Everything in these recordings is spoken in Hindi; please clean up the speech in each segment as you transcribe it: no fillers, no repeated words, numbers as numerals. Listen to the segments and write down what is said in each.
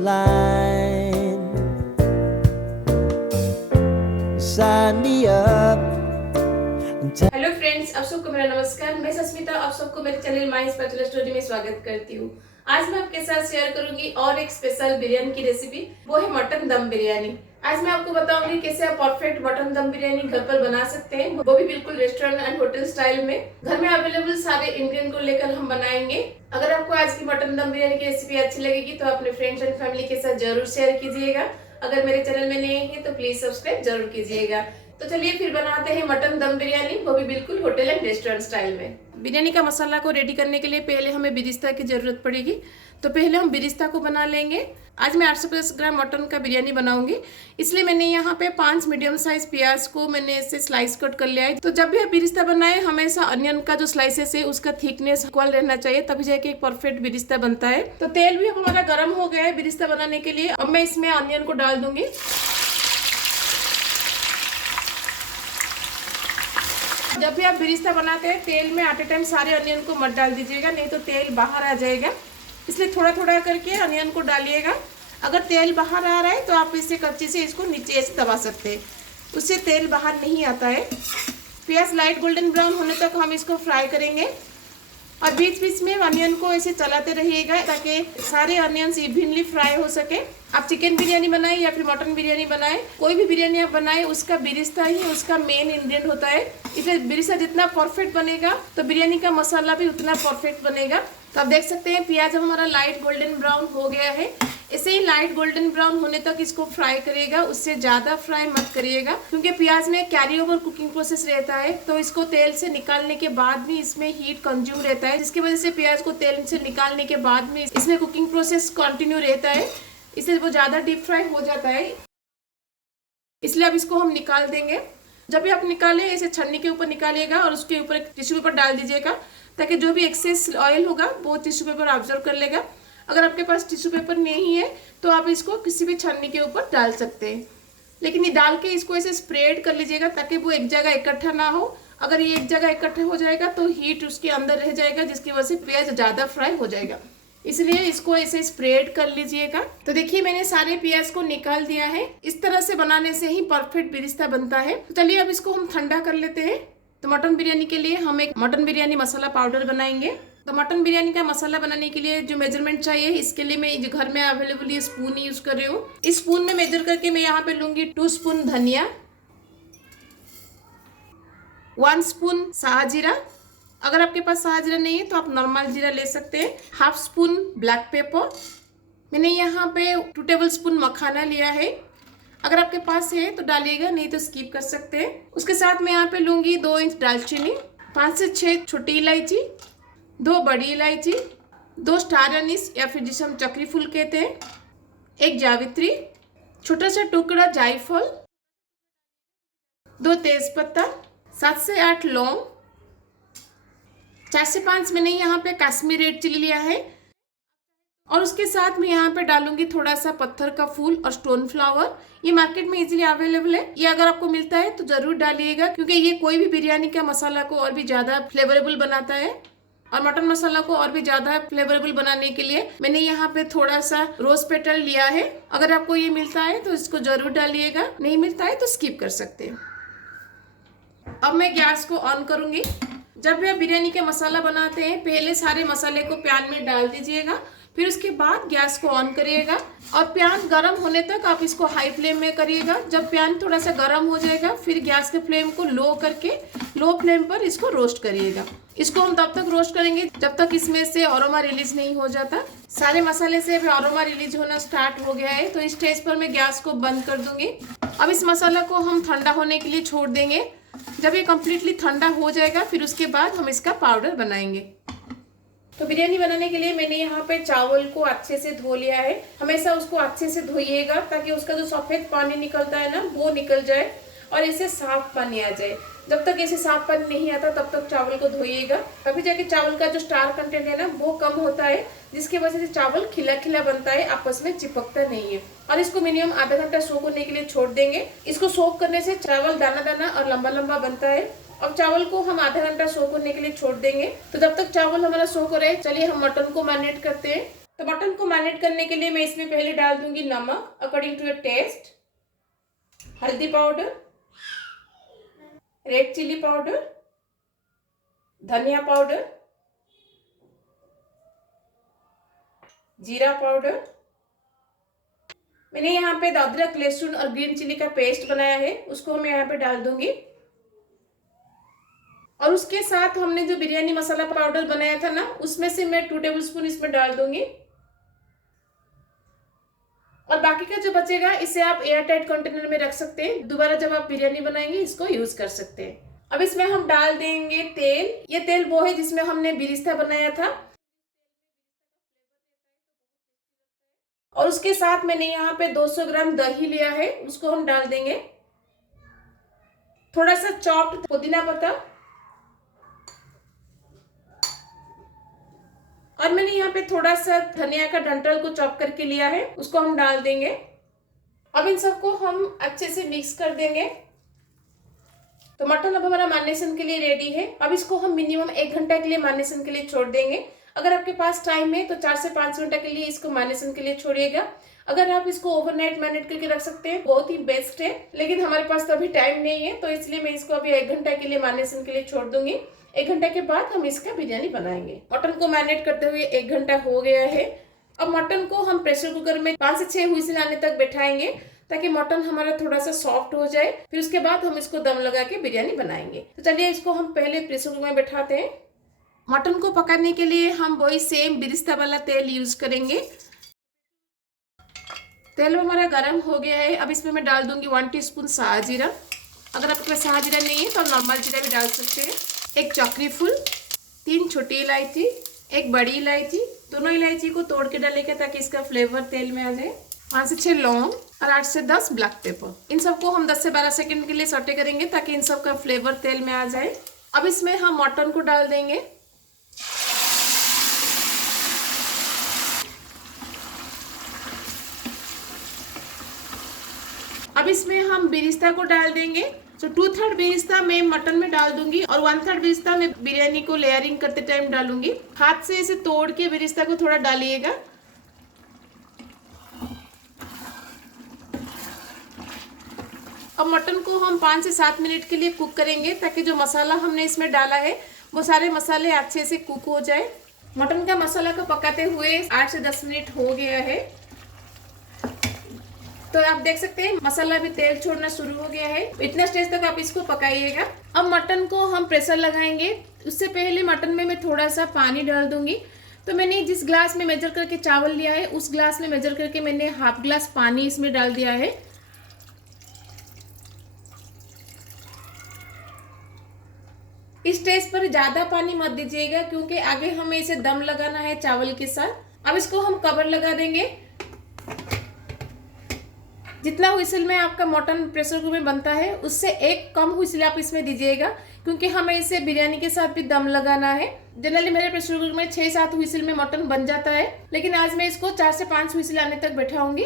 line. Sign me up. Hello friends, आप सबको मेरा नमस्कार। मैं सस्मिता आप सबको मेरे चैनल माई स्पेशल स्टोरी में स्वागत करती हूँ। आज मैं आपके साथ शेयर करूंगी और एक स्पेशल बिरयानी की रेसिपी, वो है मटन दम बिरयानी। आज मैं आपको बताऊंगी कैसे आप परफेक्ट मटन दम बिरयानी घर पर बना सकते हैं, वो भी बिल्कुल रेस्टोरेंट एंड होटल स्टाइल में। घर में अवेलेबल सारे इंग्रेडिएंट को लेकर हम बनाएंगे। अगर आपको आज की मटन दम बिरयानी की रेसिपी अच्छी लगेगी तो अपने फ्रेंड्स एंड फैमिली के साथ जरूर शेयर कीजिएगा। अगर मेरे चैनल में नए हैं तो प्लीज सब्सक्राइब जरूर कीजिएगा। तो चलिए फिर बनाते हैं मटन दम बिरयानी, वो भी बिल्कुल होटल एंड रेस्टोरेंट स्टाइल में। बिरयानी का मसाला को रेडी करने के लिए पहले हमें बिरिस्ता की जरूरत पड़ेगी। तो पहले हम बिरिस्ता को बना लेंगे। आज मैं 850 ग्राम मटन का बिरयानी बनाऊंगी, इसलिए मैंने यहाँ पे 5 मीडियम साइज प्याज को मैंने ऐसे स्लाइस कट कर लिया है। तो जब भी आप बिरिस्ता बनाए हमेशा अनियन का जो स्लाइसेस है उसका थिकनेस इक्वल रहना चाहिए, तभी जाके एक परफेक्ट बिरिस्ता बनता है। तो तेल भी हमारा गर्म हो गया है बिरिस्ता बनाने के लिए। अब मैं इसमें अनियन को डाल दूंगी। जब भी आप बिरिस्ता बनाते हैं तेल में एट ए टाइम सारे अनियन को मत डाल दीजिएगा, नहीं तो तेल बाहर आ जाएगा। इसलिए थोड़ा थोड़ा करके अनियन को डालिएगा। अगर तेल बाहर आ रहा है तो आप इसे कच्ची से इसको नीचे ऐसे दबा सकते हैं, उससे तेल बाहर नहीं आता है। प्याज लाइट गोल्डन ब्राउन होने तक हम इसको फ्राई करेंगे और बीच बीच में अनियन को ऐसे चलाते रहिएगा ताकि सारे अनियंस इवनली फ्राई हो सके। आप चिकन बिरयानी बनाए या फिर मटन बिरयानी बनाए, कोई भी बिरयानी आप बनाए, उसका बिरिस्ता ही उसका मेन इंग्रेडिएंट होता है। इसलिए बिरिस्ता जितना परफेक्ट बनेगा तो बिरयानी का मसाला भी उतना परफेक्ट बनेगा। तो आप देख सकते हैं प्याज हमारा लाइट गोल्डन ब्राउन हो गया है। ऐसे ही लाइट गोल्डन ब्राउन होने तक इसको फ्राई करिएगा, उससे ज़्यादा फ्राई मत करिएगा क्योंकि प्याज में कैरी ओवर कुकिंग प्रोसेस रहता है। तो इसको तेल से निकालने के बाद भी इसमें हीट कंज्यूम रहता है, जिसकी वजह से प्याज को तेल से निकालने के बाद भी इसमें कुकिंग प्रोसेस कंटिन्यू रहता है, इसलिए वो ज़्यादा डीप फ्राई हो जाता है। इसलिए अब इसको हम निकाल देंगे। जब भी आप निकालें ऐसे छन्नी के ऊपर निकालिएगा और उसके ऊपर एक टिश्यू पेपर डाल दीजिएगा ताकि जो भी एक्सेस ऑयल होगा वो टिश्यू पेपर ऑब्जर्व कर लेगा। अगर आपके पास टिश्यू पेपर नहीं है तो आप इसको किसी भी छन्नी के ऊपर डाल सकते हैं, लेकिन ये डाल के इसको ऐसे स्प्रेड कर लीजिएगा ताकि वो एक जगह इकट्ठा ना हो। अगर ये एक जगह इकट्ठा हो जाएगा तो हीट उसके अंदर रह जाएगा, जिसकी वजह से प्याज ज़्यादा फ्राई हो जाएगा। इसलिए इसको ऐसे स्प्रेड कर लीजिएगा। तो देखिए मैंने सारे प्याज को निकाल दिया है। इस तरह से बनाने से ही परफेक्ट बिरिस्ता बनता है। तो चलिए अब इसको हम ठंडा कर लेते हैं। तो मटन बिरयानी के लिए हम एक मटन बिरयानी मसाला पाउडर बनाएंगे। तो मटन बिरयानी का मसाला बनाने के लिए जो मेजरमेंट चाहिए, इसके लिए मैं जो घर में अवेलेबल ये स्पून यूज कर रही हूँ। इस स्पून में मेजर करके मैं यहाँ पे लूंगी 2 स्पून धनिया, 1 स्पून साहा जीरा। अगर आपके पास साहा जीरा नहीं है तो आप नॉर्मल जीरा ले सकते हैं। 1/2 स्पून ब्लैक पेपर। मैंने यहाँ पे 2 टेबल स्पून मखाना लिया है। अगर आपके पास है तो डालिएगा, नहीं तो स्किप कर सकते हैं। उसके साथ मैं यहाँ पे लूंगी 2 इंच दालचीनी, 5 से 6 छोटी इलायची, 2 बड़ी इलायची, 2 स्टार अनीस या फिर जिसे हम चक्री फूल कहते हैं, 1 जावित्री, छोटा सा टुकड़ा जायफल, 2 तेजपत्ता, 7 से 8 लौंग, 4 से 5 मैंने यहाँ पे कश्मीरी रेड चिली लिया है। और उसके साथ मैं यहाँ पे डालूंगी थोड़ा सा पत्थर का फूल और स्टोन फ्लावर। ये मार्केट में इजीली अवेलेबल है, ये अगर आपको मिलता है तो जरूर डालिएगा क्योंकि ये कोई भी बिरयानी का मसाला को और भी ज्यादा फ्लेवरेबल बनाता है। और मटन मसाला को और भी ज्यादा फ्लेवरेबल बनाने के लिए मैंने यहाँ पे थोड़ा सा रोज पेटल लिया है। अगर आपको ये मिलता है तो इसको जरूर डालिएगा, नहीं मिलता है तो स्किप कर सकते हैं। अब मैं गैस को ऑन करूंगी। जब भी आप बिरयानी का मसाला बनाते हैं पहले सारे मसाले को पैन में डाल दीजिएगा, फिर उसके बाद गैस को ऑन करिएगा और पैन गरम होने तक आप इसको हाई फ्लेम में करिएगा। जब पैन थोड़ा सा गरम हो जाएगा फिर गैस के फ्लेम को लो करके लो फ्लेम पर इसको रोस्ट करिएगा। इसको हम तब तक रोस्ट करेंगे जब तक इसमें से अरोमा रिलीज नहीं हो जाता। सारे मसाले से अभी अरोमा रिलीज होना स्टार्ट हो गया है, तो इस स्टेज पर मैं गैस को बंद कर दूंगी। अब इस मसाला को हम ठंडा होने के लिए छोड़ देंगे। जब ये कम्प्लीटली ठंडा हो जाएगा फिर उसके बाद हम इसका पाउडर बनाएंगे। तो बिरयानी बनाने के लिए मैंने यहाँ पे चावल को अच्छे से धो लिया है। हमेशा उसको अच्छे से धोइएगा ताकि उसका जो सफेद पानी निकलता है ना वो निकल जाए और इसे साफ पानी आ जाए। जब तक ऐसे साफ पानी नहीं आता तब तक चावल को धोइएगा, तभी जाके चावल का जो स्टार कंटेंट है ना वो कम होता है, जिसकी वजह से चावल खिला खिला बनता है, आपस में चिपकता नहीं है। और इसको मिनिमम आधा घंटा सोक होने के लिए छोड़ देंगे। इसको सोक करने से चावल दाना दाना और लंबा लंबा बनता है। अब चावल को हम आधा घंटा सोक होने के लिए छोड़ देंगे। तो जब तक चावल हमारा सोक हो रहा है चलिए हम मटन को मैरिनेट करते हैं। तो मटन को मैरिनेट करने के लिए मैं इसमें पहले डाल दूंगी नमक अकॉर्डिंग टू योर टेस्ट, हल्दी पाउडर, रेड चिली पाउडर, धनिया पाउडर, जीरा पाउडर। मैंने यहाँ पे अदरक, लहसुन और ग्रीन चिली का पेस्ट बनाया है, उसको मैं यहाँ पे डाल दूंगी। और उसके साथ हमने जो बिरयानी मसाला पाउडर बनाया था ना, उसमें से मैं 2 टेबलस्पून इसमें डाल दूंगी। और बाकी का जो बचेगा इसे आप एयर टाइट कंटेनर में रख सकते हैं, दोबारा जब आप बिरयानी बनाएंगे इसको यूज कर सकते हैं। अब इसमें हम डाल देंगे तेल। ये तेल वो है जिसमें हमने बिरिस्ता बनाया था। और उसके साथ मैंने यहाँ पे 200 ग्राम दही लिया है, उसको हम डाल देंगे। थोड़ा सा चॉप्ड पुदीना पत्ता, और मैंने यहाँ पे थोड़ा सा धनिया का डंठल को चॉप करके लिया है, उसको हम डाल देंगे। अब इन सबको हम अच्छे से मिक्स कर देंगे। तो मटन अब हमारा मैरिनेशन के लिए रेडी है। अब इसको हम मिनिमम 1 घंटा के लिए मैरिनेशन के लिए छोड़ देंगे। अगर आपके पास टाइम है तो 4 से 5 घंटा के लिए इसको मैरिनेशन के लिए छोड़िएगा। अगर आप इसको ओवरनाइट मैरिनेट करके रख सकते हैं, बहुत ही बेस्ट है, लेकिन हमारे पास तो अभी टाइम नहीं है, तो इसलिए मैं इसको अभी 1 घंटा के लिए मैरिनेशन के लिए छोड़ दूंगी। 1 घंटे के बाद हम इसका बिरयानी बनाएंगे। मटन को मैरिनेट करते हुए 1 घंटा हो गया है। अब मटन को हम प्रेशर कुकर में 5 से 6 व्हिसल आने तक बैठाएंगे, ताकि मटन हमारा थोड़ा सा सॉफ्ट हो जाए। फिर उसके बाद हम इसको दम लगा के बिरयानी बनाएंगे। तो चलिए इसको हम पहले प्रेशर कुकर में बैठाते हैं। मटन को पकाने के लिए हम वही सेम बिरिस्ता वाला तेल यूज करेंगे। तेल हमारा गर्म हो गया है। अब इसमें मैं डाल दूंगी 1 टीस्पून साहा जीरा। अगर आपके पास साहा जीरा नहीं है तो आप नॉर्मल जीरा भी डाल सकते हैं। 1 चक्री फूल, 3 छोटी इलायची, 1 बड़ी इलायची, दोनों इलायची को तोड़ के डालेंगे ताकि इसका फ्लेवर तेल में आ जाए। 5 से 6 लौंग और 8 से 10 ब्लैक पेपर। इन सबको हम 10 से 12 सेकंड के लिए सौटे करेंगे ताकि इन सब का फ्लेवर तेल में आ जाए। अब इसमें हम मटन को डाल देंगे। अब इसमें हम बिरिस्ता को डाल देंगे। तो 2/3 बिरिस्ता मैं मटन में डाल दूंगी और 1/3 बिरिस्ता मैं बिरयानी को लेयरिंग करते टाइम डालूंगी। हाथ से इसे तोड़ के बिरिस्ता को थोड़ा डालिएगा। अब मटन को हम 5 से 7 मिनट के लिए कुक करेंगे, ताकि जो मसाला हमने इसमें डाला है वो सारे मसाले अच्छे से कुक हो जाए। मटन का मसाला को पकाते हुए 8 से 10 मिनट हो गया है। तो आप देख सकते हैं मसाला भी तेल छोड़ना शुरू हो गया है। इतना स्टेज तक आप इसको पकाइएगा। अब मटन को हम प्रेशर लगाएंगे। उससे पहले मटन में मैं थोड़ा सा पानी डाल दूंगी। तो मैंने जिस ग्लास में मेजर करके चावल लिया है, उस ग्लास में मेजर करके मैंने हाफ ग्लास पानी इसमें डाल दिया है। इस स्टेज पर ज्यादा पानी मत दीजिएगा, क्योंकि आगे हमें इसे दम लगाना है चावल के साथ। अब इसको हम कवर लगा देंगे। जितना हुइसल में आपका मटन प्रेशर कुकर में बनता है, उससे 1 कम हुइसल आप इसमें दीजिएगा, क्योंकि हमें इसे बिरयानी के साथ भी दम लगाना है। जनरली मेरे प्रेशर कुकर में 6-7 हुइसल में मटन बन जाता है, लेकिन आज मैं इसको 4 से 5 हुइसल आने तक बैठाऊंगी।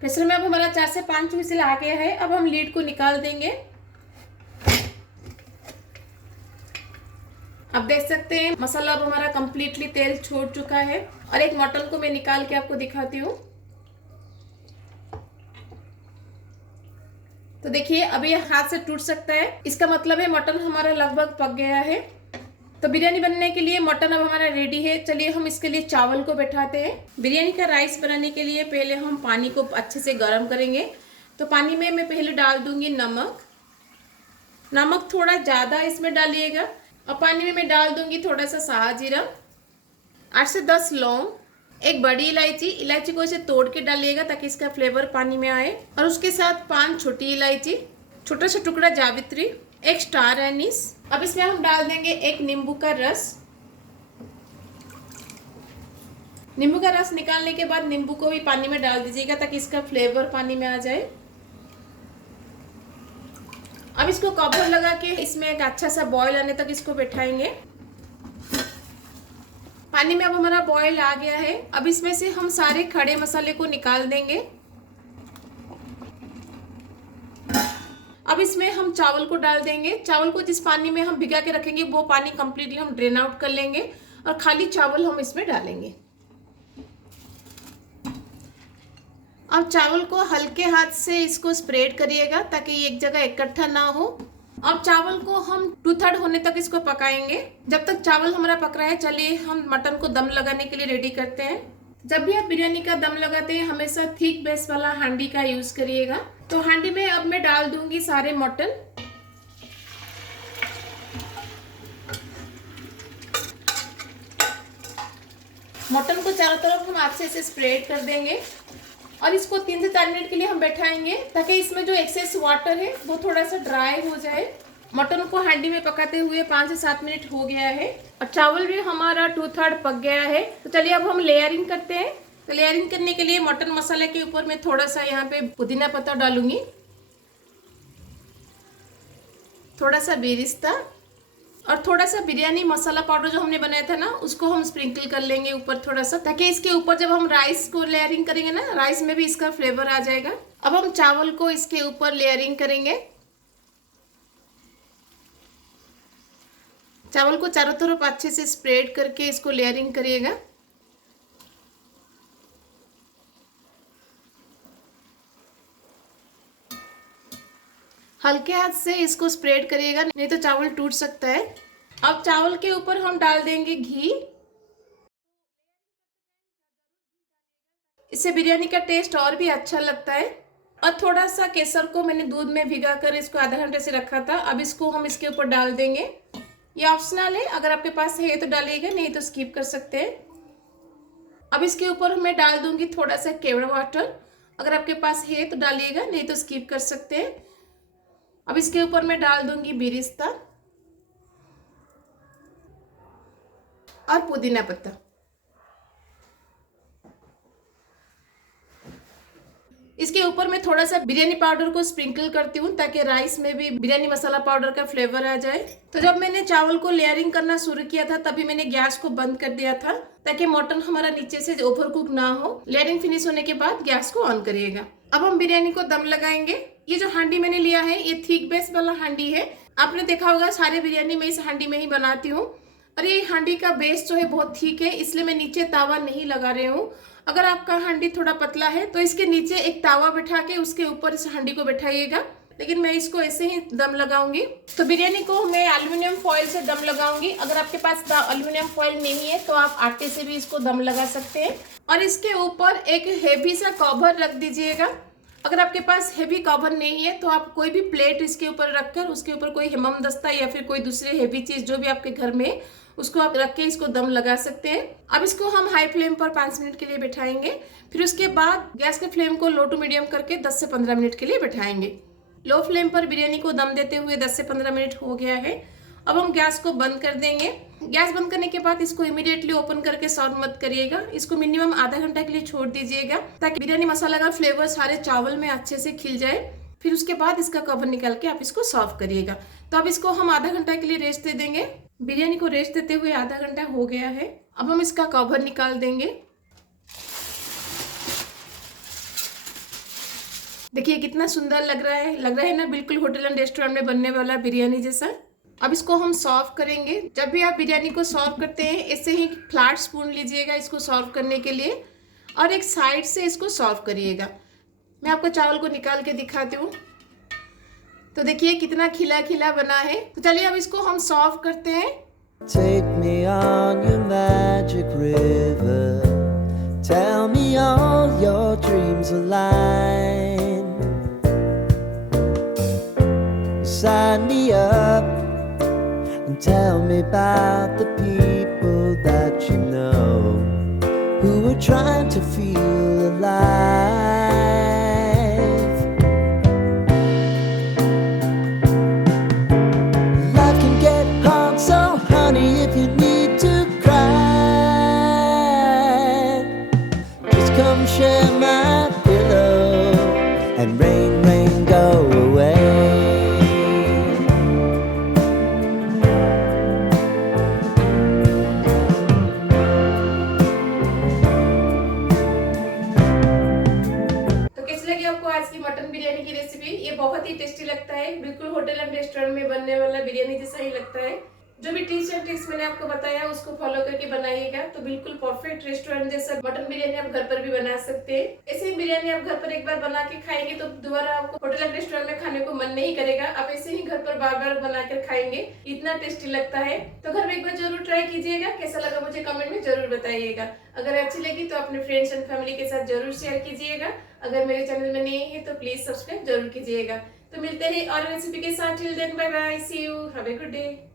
प्रेशर में अब हमारा 4 से 5 हुइसल आ गया है। अब हम लीड को निकाल देंगे। अब देख सकते हैं मसाला अब हमारा कंप्लीटली तेल छोड़ चुका है। और एक मटन को मैं निकाल के आपको दिखाती हूँ। तो देखिए अब ये हाथ से टूट सकता है, इसका मतलब है मटन हमारा लगभग पक गया है। तो बिरयानी बनने के लिए मटन अब हमारा रेडी है। चलिए हम इसके लिए चावल को बैठाते हैं। बिरयानी का राइस बनाने के लिए पहले हम पानी को अच्छे से गर्म करेंगे। तो पानी में मैं पहले डाल दूंगी नमक। नमक थोड़ा ज़्यादा इसमें डालिएगा। और पानी में मैं डाल दूंगी थोड़ा सा साहा जीरा, 8 से 10 लौंग, 1 बड़ी इलायची। इलायची को इसे तोड़ के डालिएगा ताकि इसका फ्लेवर पानी में आए। और उसके साथ 5 छोटी इलायची, छोटा सा टुकड़ा जावित्री, 1 स्टार एनिस। अब इसमें हम डाल देंगे 1 नींबू का रस। नींबू का रस निकालने के बाद नींबू को भी पानी में डाल दीजिएगा ताकि इसका फ्लेवर पानी में आ जाए। अब इसको कवर लगा के इसमें एक अच्छा सा बॉईल आने तक इसको बैठाएंगे। पानी में अब हमारा बॉईल आ गया है। अब इसमें से हम सारे खड़े मसाले को निकाल देंगे। अब इसमें हम चावल को डाल देंगे। चावल को जिस पानी में हम भिगा के रखेंगे वो पानी कंप्लीटली हम ड्रेन आउट कर लेंगे। और खाली चावल हम इसमें डालेंगे। अब चावल को हल्के हाथ से इसको स्प्रेड करिएगा ताकि एक जगह इकट्ठा ना हो। अब चावल को हम 2/3 होने तक इसको पकाएंगे। जब तक चावल हमारा पक रहा है, चलिए हम मटन को दम लगाने के लिए रेडी करते हैं। जब भी आप बिरयानी का दम लगाते हैं हमेशा थिक बेस वाला हांडी का यूज करिएगा। तो हांडी में अब मैं डाल दूंगी सारे मटन। मटन को चारों तरफ हम अच्छे से स्प्रेड कर देंगे और इसको 3 से 4 मिनट के लिए हम बैठाएंगे ताकि इसमें जो एक्सेस वाटर है वो थोड़ा सा ड्राई हो जाए। मटन को हांडी में पकाते हुए 5 से 7 मिनट हो गया है और चावल भी हमारा 2/3 पक गया है। तो चलिए अब हम लेयरिंग करते हैं। तो लेयरिंग करने के लिए मटन मसाले के ऊपर मैं थोड़ा सा यहाँ पे पुदीना पत्ता डालूंगी, थोड़ा सा बेरिस्ता और थोड़ा सा बिरयानी मसाला पाउडर जो हमने बनाया था ना उसको हम स्प्रिंकल कर लेंगे ऊपर थोड़ा सा, ताकि इसके ऊपर जब हम राइस को लेयरिंग करेंगे ना, राइस में भी इसका फ्लेवर आ जाएगा। अब हम चावल को इसके ऊपर लेयरिंग करेंगे। चावल को चारों तरफ अच्छे से स्प्रेड करके इसको लेयरिंग करिएगा। हल्के हाथ से इसको स्प्रेड करिएगा, नहीं तो चावल टूट सकता है। अब चावल के ऊपर हम डाल देंगे घी। इससे बिरयानी का टेस्ट और भी अच्छा लगता है। और थोड़ा सा केसर को मैंने दूध में भिगाकर इसको आधा घंटे से रखा था। अब इसको हम इसके ऊपर डाल देंगे। ये ऑप्शनल है, अगर आपके पास है तो डालिएगा, नहीं तो स्किप कर सकते हैं। अब इसके ऊपर मैं डाल दूंगी थोड़ा सा केवड़ा वाटर, अगर आपके पास है तो डालिएगा, नहीं तो स्किप कर सकते हैं। अब इसके ऊपर मैं डाल दूंगी बेरिस्ता और पुदीना पत्ता। इसके ऊपर मैं थोड़ा सा बिरयानी पाउडर को स्प्रिंकल करती हूँ ताकि राइस में भी बिरयानी मसाला पाउडर का फ्लेवर आ जाए। तो जब मैंने चावल को लेयरिंग करना शुरू किया था तभी मैंने गैस को बंद कर दिया था ताकि मटन हमारा नीचे से ओवर कुक ना हो। लेयरिंग फिनिश होने के बाद गैस को ऑन करिएगा। अब हम बिरयानी को दम लगाएंगे। ये जो हांडी मैंने लिया है ये थिक बेस वाला हांडी है। आपने देखा होगा सारे बिरयानी में इस हांडी में ही बनाती हूँ। और ये हांडी का बेस जो है बहुत थिक है, इसलिए मैं नीचे तावा नहीं लगा रही हूँ। अगर आपका हांडी थोड़ा पतला है तो इसके नीचे एक तावा बिठा के उसके ऊपर इस हांडी को बैठाइएगा, लेकिन मैं इसको ऐसे ही दम लगाऊंगी। तो बिरयानी को मैं एल्युमिनियम फॉइल से दम लगाऊंगी। अगर आपके पास एल्युमिनियम फॉइल नहीं है तो आप आटे से भी इसको दम लगा सकते हैं। और इसके ऊपर एक हेवी सा कवर रख दीजिएगा। अगर आपके पास हेवी कवर नहीं है तो आप कोई भी प्लेट इसके ऊपर रखकर उसके ऊपर कोई हेमम दस्ता या फिर कोई दूसरे हेवी चीज जो भी आपके घर में उसको आप रख के इसको दम लगा सकते हैं। अब इसको हम हाई फ्लेम पर 5 मिनट के लिए बैठाएंगे। फिर उसके बाद गैस के फ्लेम को लो टू मीडियम करके 10 से 15 मिनट के लिए बैठाएंगे। लो फ्लेम पर बिरयानी को दम देते हुए 10 से 15 मिनट हो गया है। अब हम गैस को बंद कर देंगे। गैस बंद करने के बाद इसको इमीडिएटली ओपन करके सर्व मत करिएगा। इसको मिनिमम आधा घंटा के लिए छोड़ दीजिएगा ताकि बिरयानी मसाला का फ्लेवर सारे चावल में अच्छे से खिल जाए। फिर उसके बाद इसका कवर निकाल के आप इसको सर्व करिएगा। तो अब इसको हम आधा घंटा के लिए रेस्ट दे देंगे। बिरयानी को रेस्ट देते हुए आधा घंटा हो गया है। अब हम इसका कवर निकाल देंगे। देखिए कितना सुंदर लग रहा है ना, बिल्कुल होटल एंड रेस्टोरेंट में बनने वाला बिरयानी जैसा। अब इसको हम सर्व करेंगे। जब भी आप बिरयानी को सर्व करते हैं ऐसे ही फ्लैट स्पून लीजिएगा इसको सर्व करने के लिए और एक साइड से इसको सर्व करिएगा। मैं आपको चावल को निकाल के दिखाती हूँ। तो देखिए कितना खिला खिला बना है। तो चलिए अब इसको हम सर्व करते हैं। Take me on your magic river, tell me all your dreams align, sign me up and tell me about the people that you know who are trying to feel alive. Life can get hard, so honey, if you need to cry, just come share my pillow and rain, rain, go away. Biryani की रेसिपी ये बहुत ही टेस्टी लगता है, बिल्कुल होटल एंड रेस्टोरेंट में बनने वाला बिरयानी जैसा ही लगता है। जो भी टिप्स एंड ट्रिक्स मैंने आपको बताया उसको फॉलो करके बनाइएगा तो बिल्कुल परफेक्ट रेस्टोरेंट जैसा मटन बिरयानी आप घर पर भी बना सकते हैं। ऐसे ही बिरयानी आप घर पर एक बार बना के खाएंगे तो दोबारा आपको होटल या रेस्टोरेंट में खाने को मन नहीं करेगा। आप ऐसे ही घर पर बार बार बनाकर खाएंगे, इतना टेस्टी लगता है। तो घर में एक बार जरूर ट्राई कीजिएगा, कैसा लगा मुझे कमेंट में जरूर बताइएगा। अगर अच्छी लगी तो अपने फ्रेंड्स एंड फैमिली के साथ जरूर शेयर कीजिएगा। अगर मेरे चैनल में नए हैं तो प्लीज सब्सक्राइब जरूर कीजिएगा। तो मिलते हैं और रेसिपी के साथ। Till then bye bye, see you, have a good day.